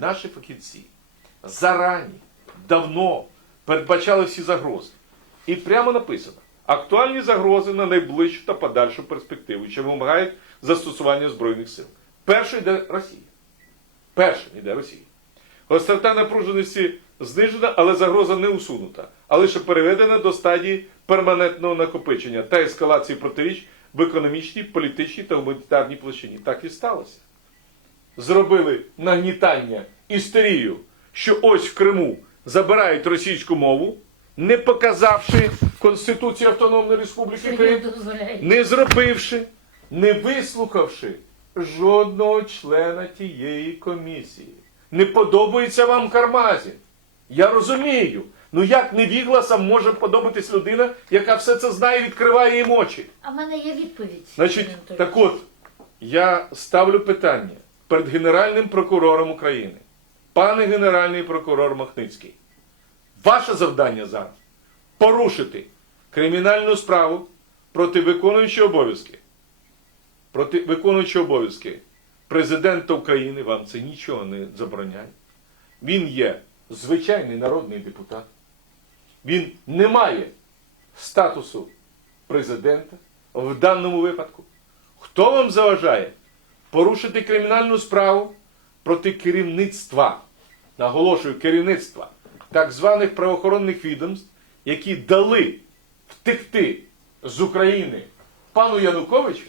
Наші фахівці зарані, давно передбачали всі загрози. І прямо написано: актуальні загрози на найближчу та подальшу перспективу, що вимагають застосування Збройних сил. Першою йде Росія. Першим йде Росія. Гострота напруженості знижена, але загроза не усунута, а лише переведена до стадії перманентного накопичення та ескалації протиріч в економічній, політичній та гуманітарній площині. Так і сталося. Зробили нагнітання, істерію, що ось в Криму забирають російську мову, не показавши Конституцію Автономної Республіки Крим, не зробивши, не вислухавши жодного члена тієї комісії. Не подобається вам Кармазін. Я розумію. Ну як невігласам може подобатись людина, яка все це знає і відкриває їм очі? А в мене є відповідь. Значить, так от, я ставлю питання перед Генеральним прокурором України. Пане Генеральний прокурор Махницький, ваше завдання зараз порушити кримінальну справу проти виконуючого обов'язки. Проти виконуючого обов'язки президента України, вам це нічого не забороняє. Він є звичайний народний депутат. Він не має статусу президента в даному випадку. Хто вам заважає порушити кримінальну справу проти керівництва, наголошую, керівництва так званих правоохоронних відомств, які дали втекти з України пану Януковичу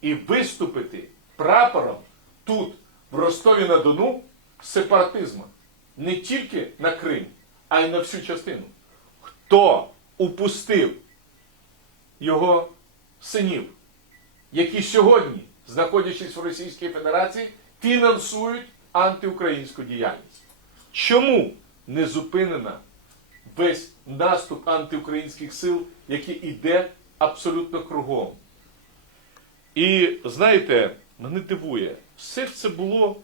і виступити прапором тут, в Ростові на Дону, сепаратизму. Не тільки на Крим, а й на всю частину. Хто упустив його синів, які сьогодні, знаходячись в Російській Федерації, фінансують антиукраїнську діяльність. Чому не зупинена весь наступ антиукраїнських сил, який іде абсолютно кругом? І знаєте, мене дивує, все це було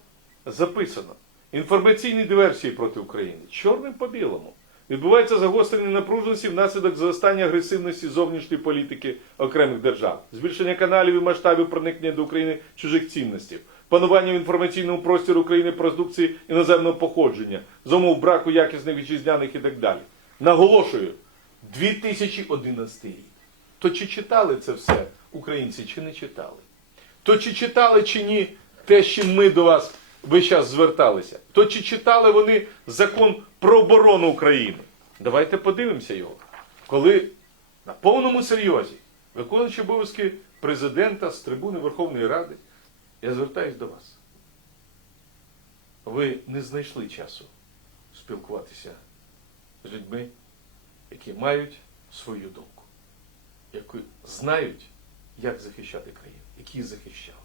записано. Інформаційні диверсії проти України чорним по білому. Відбувається загострення напруженості внаслідок зростання агресивності зовнішньої політики окремих держав, збільшення каналів і масштабів проникнення до України чужих цінностей, панування в інформаційному просторі України продукції іноземного походження, з браку якісних вітчизняних і так далі. Наголошую, 2011 рік. То чи читали це все українці, чи не читали? То чи читали чи ні те, чим ми до вас весь час зверталися? То чи читали вони закон про оборону України? Давайте подивимося його. Коли на повному серйозі, виконуючи обов'язки президента з трибуни Верховної Ради, я звертаюсь до вас. Ви не знайшли часу спілкуватися з людьми, які мають свою думку, які знають, як захищати країну, які захищали.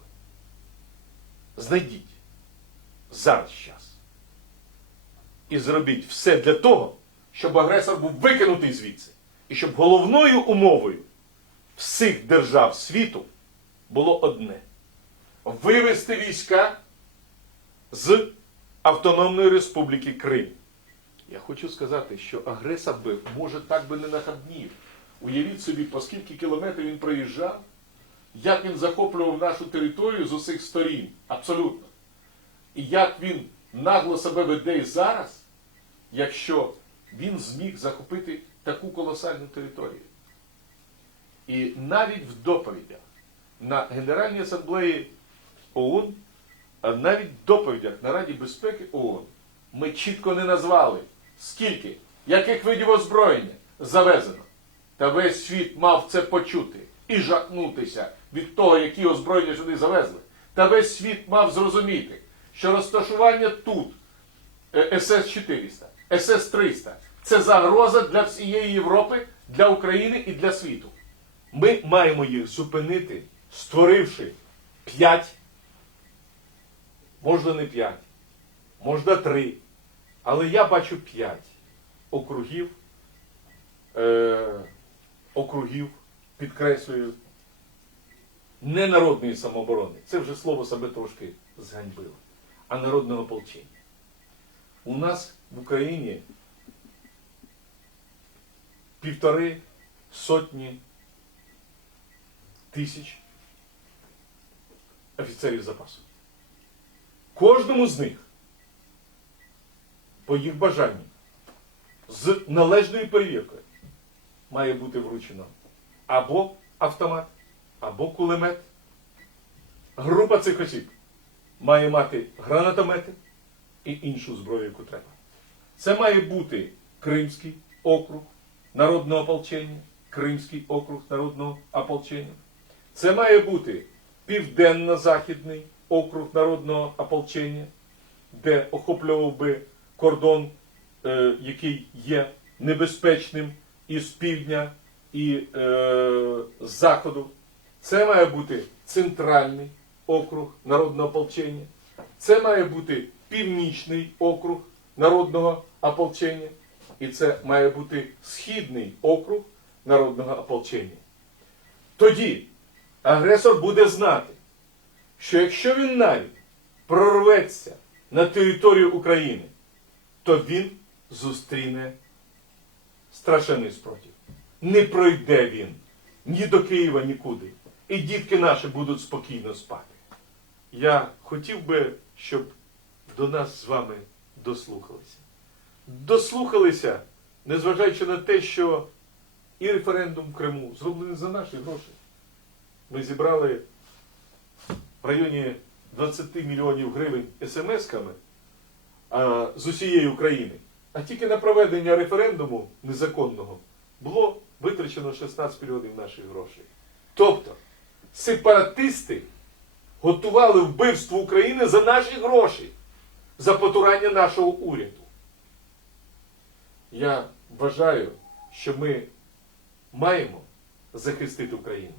Знайдіть зараз час. І зробіть все для того, щоб агресор був викинутий звідси. І щоб головною умовою всіх держав світу було одне вивести війська з Автономної Республіки Крим. Я хочу сказати, що агресор би, може, так би не нахабнів. Уявіть собі, по скільки кілометрів він проїжджав, як він захоплював нашу територію з усіх сторін. Абсолютно. І як він нагло себе веде і зараз, якщо він зміг захопити таку колосальну територію. І навіть в доповідях на Генеральній асамблеї ООН, а навіть в доповідях на Раді безпеки ООН ми чітко не назвали, скільки, яких видів озброєння завезено. Та весь світ мав це почути і жахнутися від того, які озброєння сюди завезли. Та весь світ мав зрозуміти, що розташування тут е, СС-400, СС-300 це загроза для всієї Європи, для України і для світу. Ми маємо їх зупинити, створивши 5, можна не 5, можна 3, але я бачу 5 округів, е, округів, підкреслюю, не народної самооборони. Це вже слово себе трошки зганьбило, а народного ополчення. У нас в Україні півтори сотні тисяч офіцерів запасу. Кожному з них по їх бажанню, з належною перевіркою, має бути вручено або автомат, або кулемет. Група цих осіб має мати гранатомети і іншу зброю, яку треба. Це має бути Кримський округ народного ополчення, Кримський округ народного ополчення. Це має бути Південно-Західний округ народного ополчення, де охоплював би кордон, е, який є небезпечним і з півдня, і е, з заходу. Це має бути центральний округ народного ополчення. Це має бути північний округ народного ополчення. І це має бути східний округ народного ополчення. Тоді агресор буде знати, що якщо він навіть прорветься на територію України, то він зустріне страшенний спротив. Не пройде він ні до Києва, нікуди. І дітки наші будуть спокійно спати. Я хотів би, щоб до нас з вами дослухалися. Дослухалися, незважаючи на те, що і референдум в Криму зроблений за наші гроші. Ми зібрали в районі 20 мільйонів гривень смс-ками з усієї України. А тільки на проведення референдуму незаконного було витрачено 16 мільйонів наших грошей. Тобто сепаратисти готували вбивство України за наші гроші, за потурання нашого уряду. Я вважаю, що ми маємо захистити Україну.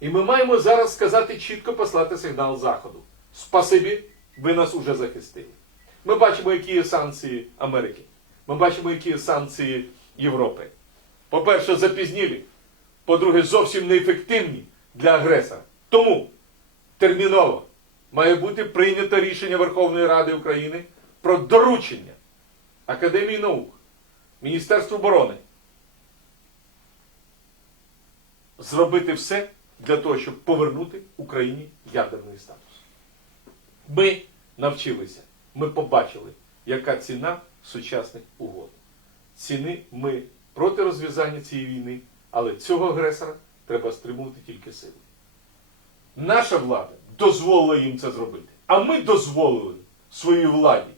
І ми маємо зараз сказати чітко послати сигнал Заходу. Спасибі, ви нас уже захистили. Ми бачимо, які є санкції Америки. Ми бачимо, які є санкції Європи. По-перше, запізнілі. По-друге, зовсім неефективні для агресора. Тому терміново має бути прийнято рішення Верховної Ради України про доручення Академії наук, Міністерству оборони зробити все для того, щоб повернути Україні ядерний статус. Ми навчилися, ми побачили, яка ціна сучасних угод. Ціни ми проти розв'язання цієї війни, але цього агресора треба стримувати тільки силою. Наша влада дозволила їм це зробити. А ми дозволили своїй владі,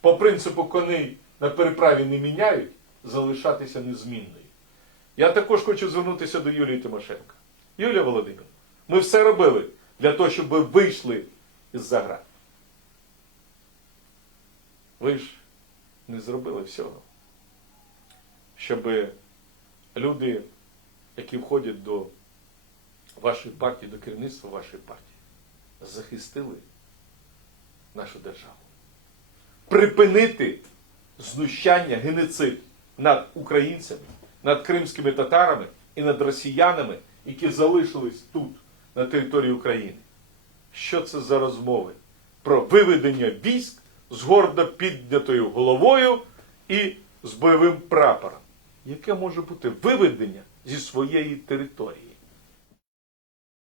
по принципу коней на переправі не міняють, залишатися незмінною. Я також хочу звернутися до Юлії Тимошенко. Юлія Володимирівна, ми все робили для того, щоб ви вийшли із заград. Ви ж не зробили всього. Щоб люди, які входять до вашої партії, до керівництва вашої партії, захистили нашу державу. Припинити знущання, геноцид над українцями, над кримськими татарами і над росіянами, які залишились тут, на території України. Що це за розмови? Про виведення військ з гордо піднятою головою і з бойовим прапором. Яке може бути виведення зі своєї території?